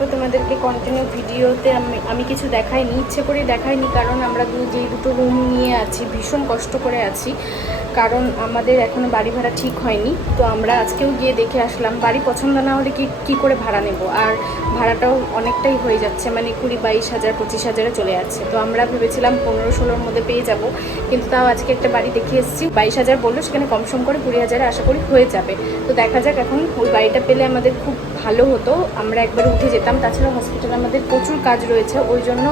দেখো তোমাদেরকে কন্টিনিউ ভিডিওতে আমি কিছু দেখাইনি, ইচ্ছে করে দেখাইনি, কারণ আমরা যেই দুটো রুম নিয়ে আছি ভীষণ কষ্ট করে আছি, কারণ আমাদের এখনও বাড়ি ভাড়া ঠিক হয়নি। তো আমরা আজকেও গিয়ে দেখে আসলাম, বাড়ি পছন্দ না হলে কি করে ভাড়া নেব, আর ভাড়াটাও অনেকটাই হয়ে যাচ্ছে, মানে 20-22 হাজার 25 হাজারে চলে যাচ্ছে। তো আমরা ভেবেছিলাম 15-16-র মধ্যে পেয়ে যাব, কিন্তু তাও আজকে একটা বাড়ি দেখে এসেছি 22 হাজার বললো, সেখানে কমসম করে 20 হাজারে আশা করি হয়ে যাবে। তো দেখা যাক, এখন ওই বাড়িটা পেলে আমাদের খুব ভালো হতো, আমরা একবারে উঠে যেতাম। তাছাড়া হসপিটালে আমাদের প্রচুর কাজ রয়েছে, ওই জন্য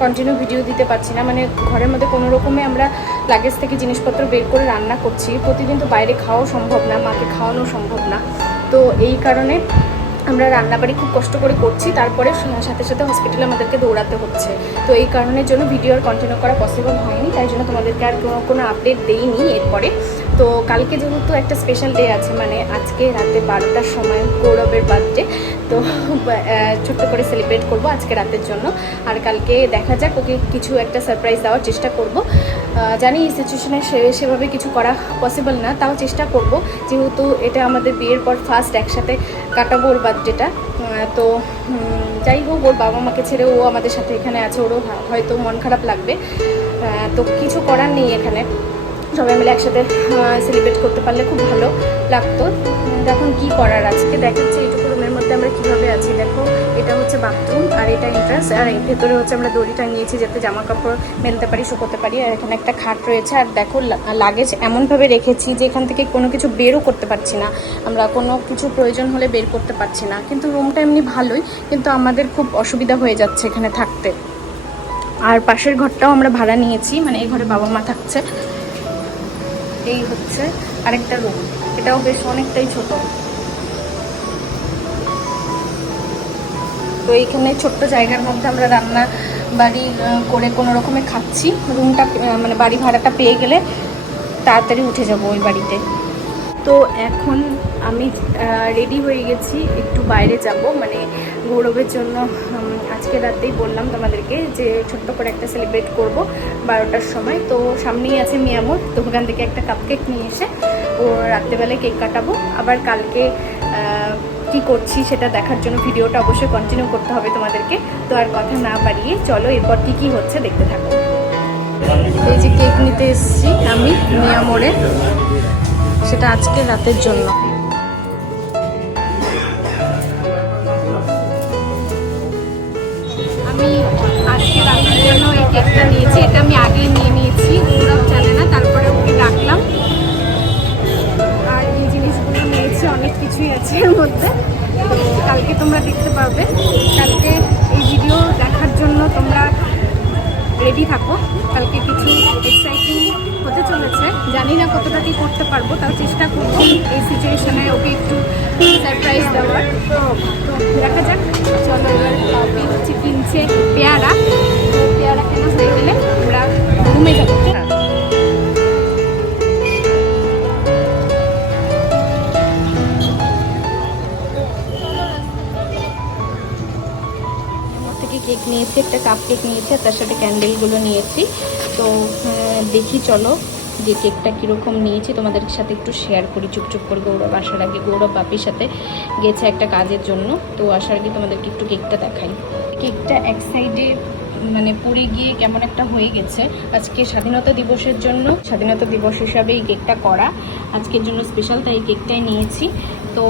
কন্টিনিউ ভিডিও দিতে পারছি না। মানে ঘরের মধ্যে কোনো রকমে আমরা লাগেজ থেকে জিনিসপত্র বের করে রান্না করছি, প্রতিদিন তো বাইরে খাওয়াও সম্ভব না, মাকে খাওয়ানো সম্ভব না। তো এই কারণে আমরা রান্নাবাড়ি খুব কষ্ট করে করছি, তারপরে সাথে সাথে হসপিটালে আমাদেরকে দৌড়াতে হচ্ছে। তো এই কারণের জন্য ভিডিও আর কন্টিনিউ করা পসিবল হয়নি, তাই জন্য তোমাদেরকে আর কোনো আপডেট দেইনি এরপরে। তো কালকে যেহেতু একটা স্পেশাল ডে আছে, মানে আজকে রাতে 12টার সময় গৌরবের বার্থডে, তো ছোট্ট করে সেলিব্রেট করব আজকে রাতের জন্য। আর কালকে দেখা যাক, ওকে কিছু একটা সারপ্রাইজ দেওয়ার চেষ্টা করব। জানি এই সিচুয়েশনে সেভাবে কিছু করা পসিবল না, তাও চেষ্টা করব, যেহেতু এটা আমাদের বিয়ের পর ফার্স্ট একসাথে কাটাবো ওর বার্থডেটা। তো যাই হোক, ওর বাবা মাকে ছেড়ে ও আমাদের সাথে এখানে আছে, ওরও হয়তো মন খারাপ লাগবে। তো কিছু করার নেই, এখানে সবাই মিলে একসাথে সেলিব্রেট করতে পারলে খুব ভালো লাগতো। এখন কি করার, আজকে দেখাচ্ছি এইটুকু রুমের মধ্যে আমরা কীভাবে আছি। দেখো, এটা হচ্ছে বাথরুম, আর এটা এন্ট্রান্স, আর ভেতরে হচ্ছে আমরা দড়ি টাঙিয়েছি যাতে জামা কাপড় মেলতে পারি, শুকোতে পারি। আর এখানে একটা খাট রয়েছে, আর দেখো লাগেজ এমনভাবে রেখেছি যে এখান থেকে কোনো কিছু বেরও করতে পারছি না, আমরা কোনো কিছু প্রয়োজন হলে বের করতে পারছি না। কিন্তু রুমটা এমনি ভালোই, কিন্তু আমাদের খুব অসুবিধা হয়ে যাচ্ছে এখানে থাকতে। আর পাশের ঘরটাও আমরা ভাড়া নিয়েছি, মানে এই ঘরে বাবা মা থাকছে। এই হচ্ছে আরেকটা রুম, এটাও বেশ অনেকটাই ছোট। তো এইখানে ছোট্ট জায়গার মধ্যে আমরা রান্না বাড়ি করে কোনো রকমে খাচ্ছি। রুমটা মানে বাড়ি ভাড়াটা পেয়ে গেলে তাড়াতাড়ি উঠে যাব ওই বাড়িতে। তো এখন আমি রেডি হয়ে গেছি, একটু বাইরে যাব, মানে গৌরবের জন্য। আজকে রাতেই বললাম তোমাদেরকে যে ছোট্ট করে একটা সেলিব্রেট করব 12টার সময়। তো সামনেই আছে মিয়ামোর, তো ওখান থেকে একটা কাপকেক নিয়ে এসে ও রাত্রেবেলায় কেক কাটাবো। আবার কালকে কি করছি সেটা দেখার জন্য ভিডিওটা অবশ্যই কন্টিনিউ করতে হবে তোমাদেরকে। তো আর কথা না বাড়িয়ে চলো এরপর কি হচ্ছে দেখতে থাকো। এই যে কেক নিতে এসেছি আমি মিয়ামোরে, সেটা আজকে রাতের জন্য। আমি আজকে রাতের জন্য এই কেকটা নিয়েছি, এটা আমি আগেই নিয়ে নিয়েছি, ওরাও জানে না, তারপরে ওকে ডাকলাম। আর এই জিনিসগুলো নিয়েছি, অনেক কিছুই আছে এর মধ্যে, তো কালকে তোমরা দেখতে পাবে। কালকে এই ভিডিও দেখার জন্য তোমরা রেডি থাকো, কালকে কিছু এক্সাইটিং হতে চলেছে। জানি না কতটা কি করতে পারবো, তাও চেষ্টা করবো এই সিচুয়েশনে ওকে একটু সারপ্রাইজ দেওয়ার। তো দেখা যাক, চলো এবার বাবি হচ্ছে কিনছে পেয়ারা, তো পেয়ারা কেনা হয়ে গেলে আমরা রুমে যাবো। কেক নিয়েছি, একটা কাপ কেক নিয়েছি, আর তার সাথে ক্যান্ডেলগুলো নিয়েছি। তো দেখি চলো যে কেকটা কীরকম নিয়েছি তোমাদের সাথে একটু শেয়ার করি চুপচুপ করে। গৌরব আসার আগে, গৌরব বাপির সাথে গেছে একটা কাজের জন্য, তো আসার আগে তোমাদেরকে একটু কেকটা দেখাই। কেকটা এক সাইডে মানে পড়ে গিয়ে কেমন একটা হয়ে গেছে। আজকে স্বাধীনতা দিবসের জন্য, স্বাধীনতা দিবস হিসাবে এই কেকটা করা আজকের জন্য স্পেশাল, তাই এই কেকটাই নিয়েছি। তো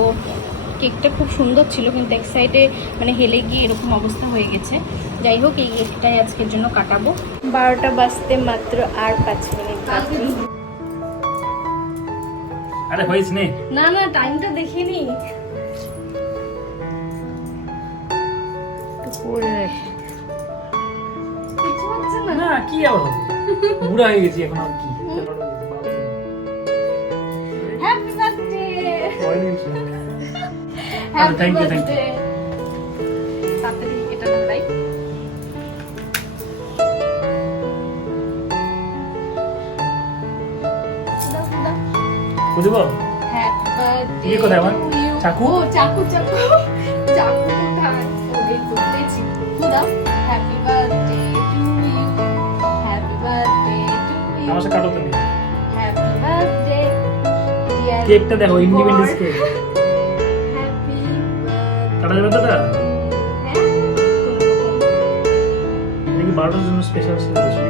কেকটা খুব সুন্দর ছিল, কিন্তু এক সাইডে মানে হেলে গিয়ে এরকম অবস্থা হয়ে গেছে। যাই হোক, এই কেকটাই আজকের জন্য কাটাবো। 12টা বাজতে মাত্র আর 5 মিনিট বাকি। আরে হইছ নে, না না, টাইমটা দেখিনি। কিছু হচ্ছে না, না কি আবার বুড়া হয়ে গেছি এখন, আর কি। Happy birthday, thank you, thank you. তাড়াতাড়ি এটা ধরাই। বুঝবো হ্যাপি বার্থডে। কি কোথায় আমার চাকু? ও চাকু, চাকু চাকু কোথায়? ওই তো পেয়েছি। দাও, happy birthday to you, happy birthday to you, আমার সাথে কাটো তুমি। Happy birthday dear. কেকটা দেখো, ইন্ডিপেন্ডেন্স কেক। হ্যাপি কাটা যাবে তো? হ্যাঁ বারোটার জন্য স্পেশাল সেলিব্রেশন।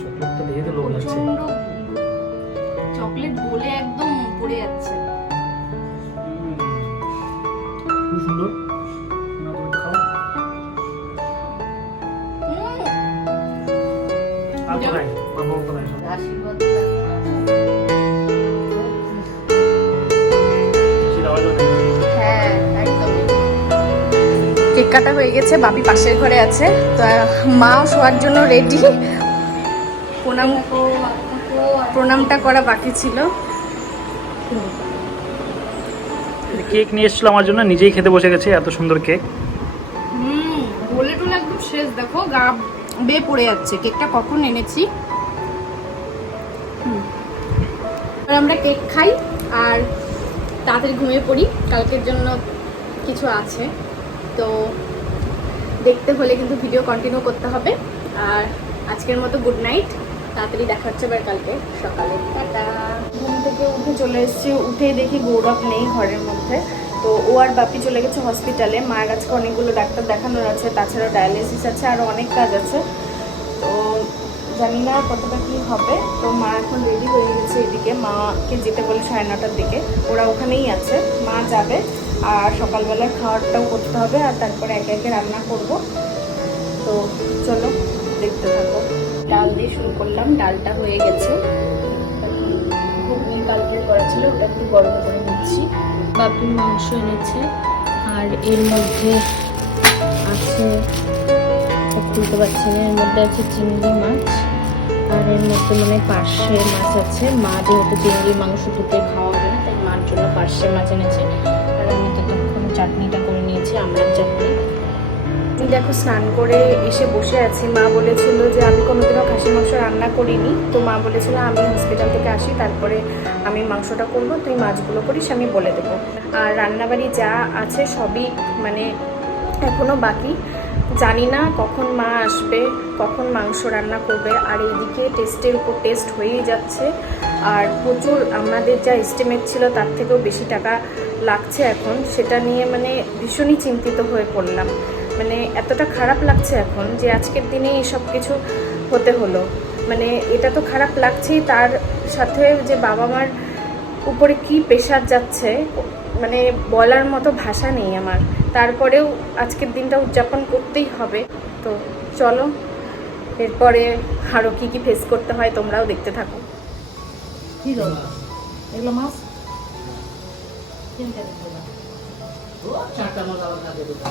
চকলেটটা দেখে তো লোভ লাগছে। প্রচন্ড চকলেট গলে একদম পড়ে যাচ্ছে। খুব সুন্দর। না তুমি একটু খাও। আর কোথায়? বাবা কোথায়? আশীর্বাদ সেটা আওয়াজ হয় না। হ্যাঁ একদমই। কেক কাটা হয়ে গেছে, বাপি পাশের ঘরে আছে, তো মাও শোয়ার জন্য রেডি। প্রণামটা করা বাকি ছিল। কেক নিয়ে এসেছিল আমার জন্য, নিজেই খেতে বসে গেছে। এত সুন্দর কেক। গলে টলে একদম শেষ, দেখো গা বেয়ে পড়ে যাচ্ছে। কেকটা কখন এনেছি। আর আমরা কেক খাই আর তাড়াতাড়ি ঘুমিয়ে পড়ি, কালকের জন্য কিছু আছে। তো দেখতে হলে কিন্তু ভিডিও কন্টিনিউ করতে হবে। আর আজকের মতো গুড নাইট, তাড়াতাড়ি দেখা হচ্ছে এবার কালকে সকালে। টাটা। ঘুম থেকে উঠে চলে এসেছি, উঠে দেখি গৌরব নেই ঘরের মধ্যে। তো ও আর বাপি চলে গেছে হসপিটালে। মায়ের আজকে অনেকগুলো ডাক্তার দেখানোর আছে, তাছাড়া ডায়ালিসিস আছে, আরও অনেক কাজ আছে। তো জানি না কতটা কী হবে। তো মা এখন রেডি হয়ে গেছে, এদিকে মাকে যেতে বলে 9:30টার দিকে। ওরা ওখানেই আছে, মা যাবে। আর সকালবেলার খাওয়ারটাও করতে হবে, আর তারপরে একে একে রান্না করব। তো চলো দেখতে থাকো। ডাল দিয়ে শুরু করলাম, ডালটা হয়ে গেছে। ঘুগনি কালকে করা ছিল, ওটা একটু গরম করে নিচ্ছি। বাপি মাংস এনেছে আর এর মধ্যে আছে, তুলতে পারছি না, এর মধ্যে আছে চিংড়ি মাছ আর এর মধ্যে মানে পার্শে মাছ আছে। মা যেহেতু চিংড়ি মাংস দুটোই খাওয়া হবে না, তাই মার জন্য পার্শে মাছ এনেছে। আর আমি তো তখন চাটনিটা করে নিয়েছি, আমড়ার চাটনি। দেখো স্নান করে এসে বসে আছি। মা বলেছিল যে আমি কোনোদিনও খাসির মাংস রান্না করিনি, তো মা বলেছিল আমি হসপিটাল থেকে আসি তারপরে আমি মাংসটা করব, তুই মাছগুলো করিস, আমি বলে দেবো। আর রান্নাবাড়ি যা আছে সবই মানে এখনও বাকি। জানি না কখন মা আসবে, কখন মাংস রান্না করবে। আর এইদিকে টেস্টের উপর টেস্ট হয়েই যাচ্ছে। আর প্রচুর আমাদের যা এস্টিমেট ছিল তার থেকেও বেশি টাকা লাগছে এখন। সেটা নিয়ে মানে ভীষণই চিন্তিত হয়ে পড়লাম। মানে এতটা খারাপ লাগছে এখন যে আজকের দিনে এইসব কিছু হতে হলো। মানে এটা তো খারাপ লাগছেই, তার সাথে যে বাবা মার উপরে কি প্রেশার যাচ্ছে মানে বলার মতো ভাষা নেই আমার। তারপরেও আজকের দিনটা উদযাপন করতেই হবে। তো চলো এরপরে আরও কী কী ফেস করতে হয় তোমরাও দেখতে থাকো। কি রকম এগুলো মাছ চারটা মাছ আবার কাটে দেবো।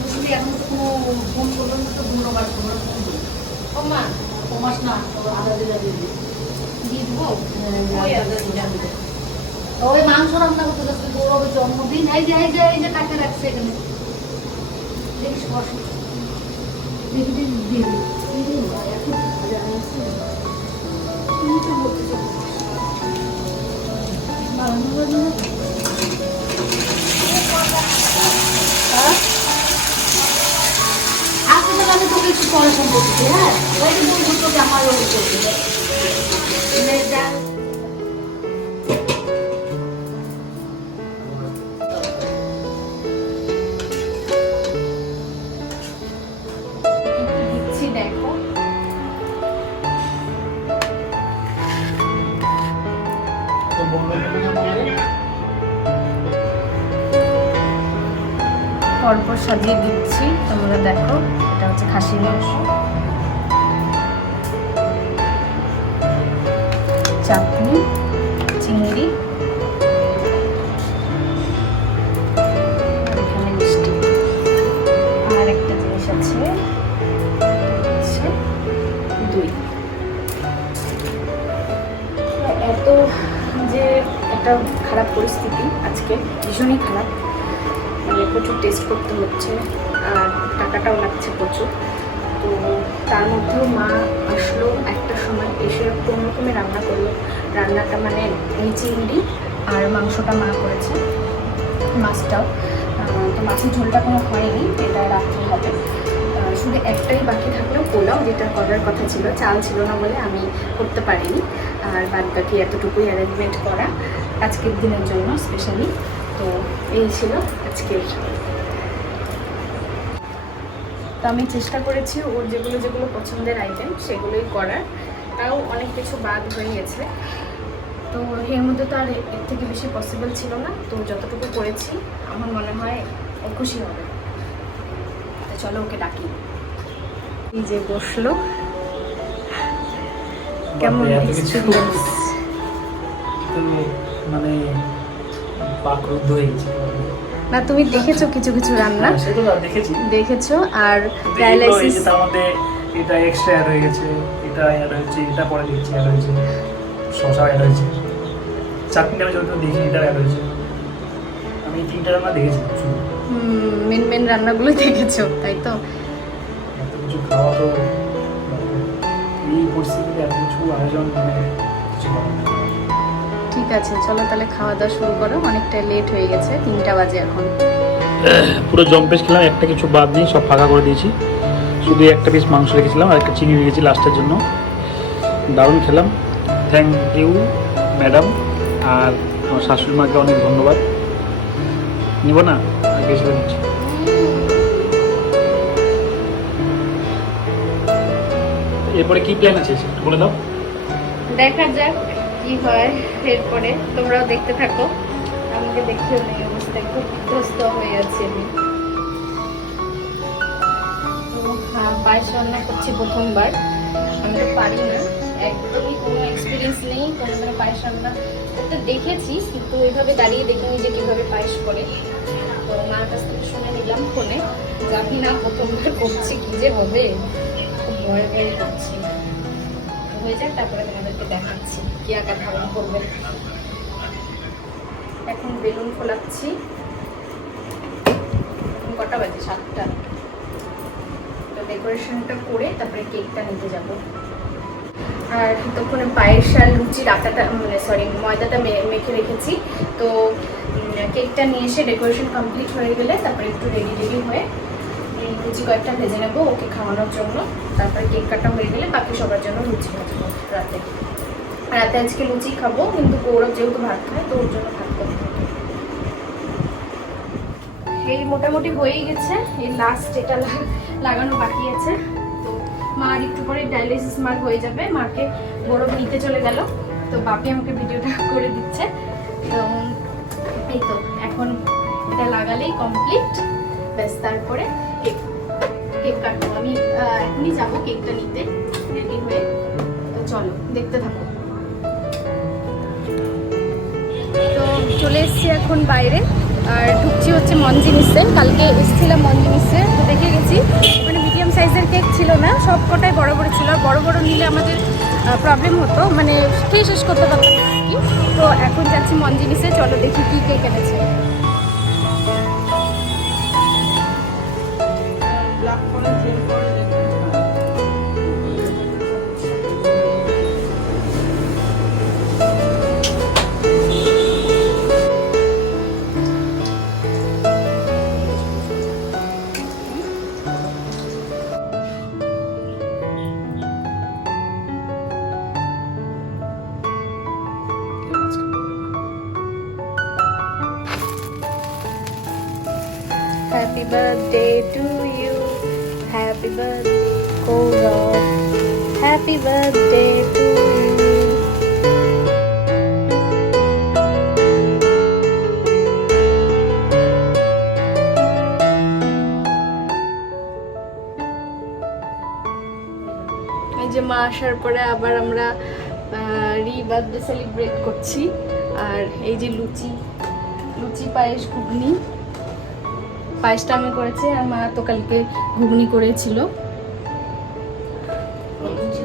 বুঝলি এখন তো কোনো ফোন করলাম না, তো ধন্যবাদ তোমরা ফোন করি। ও মা ও মাছ না, আদা দিলে দিয়ে দিই, দিয়ে দেবো। ওই আদা দিলে ওই মাংস রান্না করতে যাচ্ছে, গৌরবের জন্মদিন। এই যে এই যে এই যে কাকে রাখছে এখানে, দেখিস বস, দেখি দেখি দিয়ে দিই। এখন ভাজা হয়েছে তুমি তো বলতে চাচ্ছিস আসলে আমি তোকে একটু পরে ফোন করছি। হ্যাঁ ওই যে বলবো তোকে আমার করতে দিচ্ছি দেখো। তো বন্ধুরা পরপর সাজিয়ে দিচ্ছি, তোমরা দেখো। এটা হচ্ছে খাসির মাংস, চাটনি, চিংড়ি, আর এখানে মিষ্টি। আর একটা জিনিস আছে, দই। এত যে একটা খারাপ পরিস্থিতি আজকে, ভীষণই খারাপ। মানে প্রচুর টেস্ট করতে হচ্ছে আর টাকাটাও লাগছে প্রচুর। তো তার মধ্যেও মা আসলো একটা সময়, এসে কোনো রকমে রান্না করলো। রান্নাটা মানে এই চিংড়ি আর মাংসটা মা করেছে, মাছটাও। তো মাছের ঝোলটা কোনো হয়নি, এটা রাত্রে হবে। শুধু একটাই বাকি থাকলেও পোলাও, যেটা করার কথা ছিল, চাল ছিল না বলে আমি করতে পারিনি। আর বাদ বাকি এতটুকুই অ্যারেঞ্জমেন্ট করা আজকের দিনের জন্য স্পেশালি। তো এই ছিল আজকের। আমি চেষ্টা করেছি ওর যেগুলো যেগুলো পছন্দের আইটেম সেগুলোই করার, তাও অনেক কিছু বাদ হয়ে গেছে। তো এর মধ্যে তো আর এর থেকে বেশি পসিবল ছিল না, তো যতটুকু করেছি আমার মনে হয় ও খুশি হবে। তো চলো ওকে ডাকি। এই যে বসলো, কেমন বাপরে, এত কিছু। experience? তো মানে বাকরুদ্ধ হয়ে গেছে। না তুমি দেখেছো কিছু কিছু রান্না, হ্যাঁ, সেগুলো দেখেছি। দেখেছো, আর কিন্তু এগুলো এই ডায়ালাইসিস যে তার মধ্যে এটা এক্সট্রা অ্যাড হয়ে গেছে, এটা অ্যাড হয়েছে, এটা পরে দিচ্ছি অ্যাড হয়েছে, শসা অ্যাড হয়েছে, চাটনিটা আমি যতটুকু দেখি এটা অ্যাড হয়েছে। আমি এই 3টা রান্না দেখেছি শুধু। মেন মেন রান্নাগুলো দেখেছো তাই তো? এত কিছু খাওয়া তো এই পরিস্থিতিতে এত কিছু আয়োজন মানে কিছু করার নেই। ঠিক আছে, চলো তাহলে খাওয়া দাওয়া শুরু করো, অনেকটা লেট হয়ে গেছে, 3টা বাজে এখন। পুরো জম্পেশ খেলাম, একটা কিছু বাদ নেই, সব ফাঁকা করে দিয়েছি। শুধু একটা পিস মাংস রেখেছিলাম আর একটা চিনি রেখেছি লাস্টের জন্য। দারুণ খেলাম, থ্যাংক ইউ ম্যাডাম, আর আমার শাশুড়ি মাকে অনেক ধন্যবাদ। নিব না আর বেশি নিচ্ছি। এরপরে কি প্ল্যান আছে একটু বলে দাও। দেখা যাক কি হয় এরপরে, তোমরাও দেখতে থাকো। আমাকে দেখেও নেই অবস্থায়, খুব গ্রস্ত হয়ে আছি আমি। তো হ্যাঁ, পায়েস রান্না করছি প্রথমবার, আমি তো পারি না, একদমই কোনো এক্সপিরিয়েন্স নেই। কোনোদিনও পায়েস রান্না করতে দেখেছি কিন্তু ওইভাবে দাঁড়িয়ে দেখিনি যে কীভাবে পায়েস করে। তো মার কাছ থেকে শুনে নিলাম ফোনে, জানি না প্রথমবার করছি কী যে হবে, খুব ভয়ে ভয়ে করছি। হয়ে যাক তারপরে তোমাদেরকে দেখাচ্ছি কি আকার ধারণ করবে। এখন বেলুন ফোলাচ্ছি, এখন কটা বাজে? 7টা। তো ডেকোরেশনটা করে তারপরে কেকটা নিতে যাব। আর ততক্ষণে পায়েস আর লুচির আটাটা মানে ময়দাটা মেখে রেখেছি। তো কেকটা নিয়ে এসে ডেকোরেশন কমপ্লিট হয়ে গেলে তারপরে একটু রেডি হয়ে লুচি কয়েকটা ভেজে নেবো ওকে খাওয়ানোর জন্য। তারপরে কেক কাটা হয়ে গেলে বাকি সবার জন্য লুচি ভাজবো রাতে। রাতে আজকে লুচি খাবো, কিন্তু গৌরব যেহেতু ভাত খায় তো ওর জন্য ভাত করতে হবে। এই মোটামুটি হয়েই গেছে, এই লাস্ট এটা লাগানো বাকি আছে। তো মার একটু পরে ডায়ালিসিস মার হয়ে যাবে, মাকে গৌরব নিতে চলে গেল, তো বাপি আমাকে ভিডিওটা করে দিচ্ছে। তো এই তো এখন এটা লাগালেই কমপ্লিট, ব্যাস তারপরে কেক কাটবো। আমি এখনই যাবো কেকটা নিতে রেডি হয়ে। তো চলো দেখতে থাকো। তো চলে এসছি এখন বাইরে, আর ঢুকছি হচ্ছে মঞ্জিনিসে। কালকে এসেছিলাম মঞ্জিনিসে, তো দেখে গেছি মানে মিডিয়াম সাইজের কেক ছিল না, সব কটাই বড় বড় ছিল। আর বড় বড় নিলে আমাদের প্রবলেম হতো, মানে খেয়ে শেষ করতে পারতাম না আর কি। তো এখন যাচ্ছি মঞ্জিনিসে, চলো দেখি কী কেক এনেছে। Happy birthday to you, happy birthday Gaurav, happy birthday to you. এই যে মা আসার পরে আবার আমরা বার্থডে সেলিব্রেট করছি। আর এই যে লুচি পায়েস ঘুগনি, পায়েসটা আমি করেছি আর মা তো কালকে ঘুগনি করেছিল।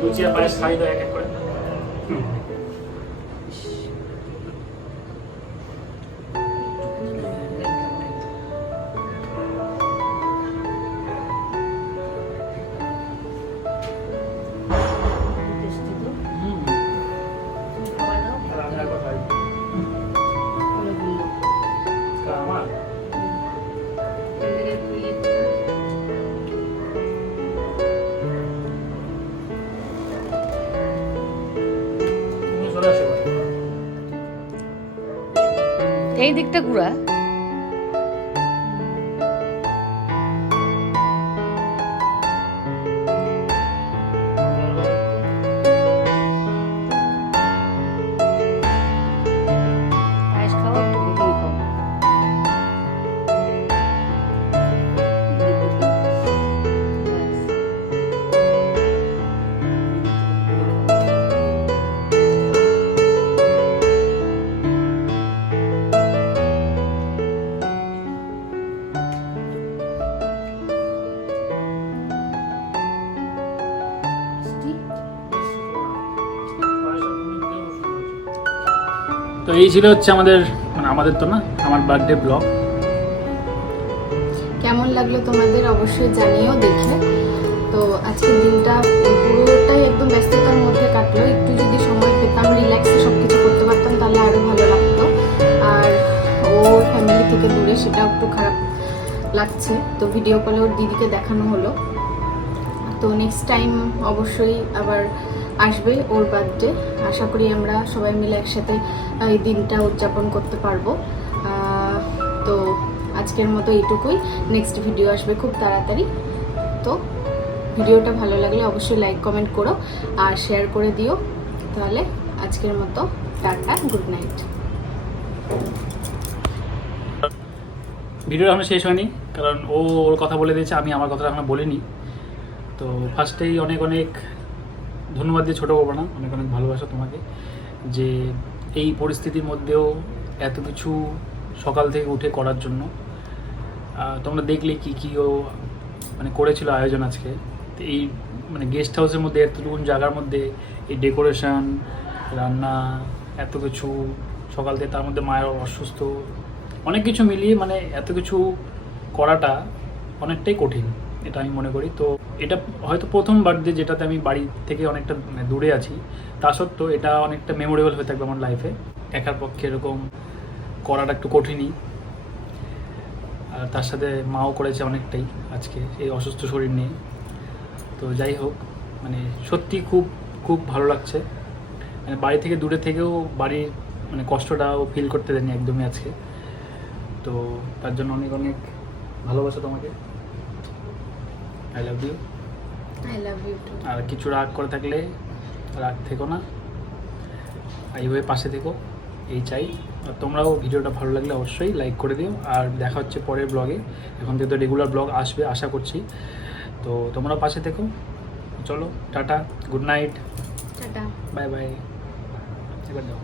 লুচি আর পায়েস খাই দাও এক এক করে। এই দিকটা ঘুরা। তো এই ছিল হচ্ছে আমাদের তো না, আমার বার্থডে ব্লগ। কেমন লাগলো তোমাদের অবশ্যই জানিও দেখে। তো আজকের দিনটা পুরোটাই একদম ব্যস্ততার মধ্যে কাটলো। একটু যদি সময় পেতাম, রিল্যাক্সে সব কিছু করতে পারতাম, তাহলে আরও ভালো লাগতো। আর ওর ফ্যামিলি থেকে দূরে, সেটাও একটু খারাপ লাগছে। তো ভিডিও কলে ওর দিদিকে দেখানো হলো। তো নেক্সট টাইম অবশ্যই আবার আসবে ওর বার্থডে। আশা করি আমরা সবাই মিলে একসাথে এই দিনটা উদযাপন করতে পারবো। তো আজকের মতো এইটুকুই। নেক্সট ভিডিও আসবে খুব তাড়াতাড়ি। তো ভিডিওটা ভালো লাগলে অবশ্যই লাইক কমেন্ট করো আর শেয়ার করে দিও। তাহলে আজকের মতো টাটা, গুড নাইট। ভিডিওটা এখনো শেষ হয়নি, কারণ ও ওর কথা বলে দিয়েছে, আমি আমার কথাটা এখনো বলিনি। তো ফার্স্টেই অনেক অনেক ধন্যবাদ দিয়ে ছোটো করবো না, অনেক অনেক ভালোবাসা তোমাকে, যে এই পরিস্থিতির মধ্যেও এত কিছু সকাল থেকে উঠে করার জন্য। তোমরা দেখলে কী ও করেছিল আয়োজন আজকে। তো এই গেস্ট হাউসের মধ্যে এতটুকু জায়গার মধ্যে এই ডেকোরেশন, রান্না, এত কিছু সকাল থেকে, তার মধ্যে মায়ের অসুস্থ, অনেক কিছু মিলিয়ে এত কিছু করাটা অনেকটাই কঠিন, এটা আমি মনে করি। তো এটা হয়তো প্রথম বার্থডে যেটাতে আমি বাড়ি থেকে অনেকটা দূরে আছি, তা সত্ত্বেও এটা অনেকটা মেমোরেবল হয়ে থাকবে আমার লাইফে। একার পক্ষে এরকম করাটা একটু কঠিনই। আর তার সাথে মাও করেছে অনেকটাই আজকে এই অসুস্থ শরীর নিয়ে। তো যাই হোক, সত্যি খুব খুব ভালো লাগছে। বাড়ি থেকে দূরে থেকেও বাড়ির কষ্টটাও ফিল করতে দেয়নি একদমই আজকে। তো তার জন্য অনেক অনেক ভালোবাসা তোমাকে। I love you. I love you too. আর কিছু রাগ করে থাকলে রাগ থেকো না, এইভাবে পাশে থেকো, এই চাই। আর তোমরাও ভিডিওটা ভালো লাগলে অবশ্যই লাইক করে দিও। আর দেখা হচ্ছে পরের ব্লগে। এখন থেকে তো রেগুলার ব্লগ আসবে আশা করছি। তো তোমরাও পাশে থেকো। চলো tata, good night, tata, bye bye. এবার দাও।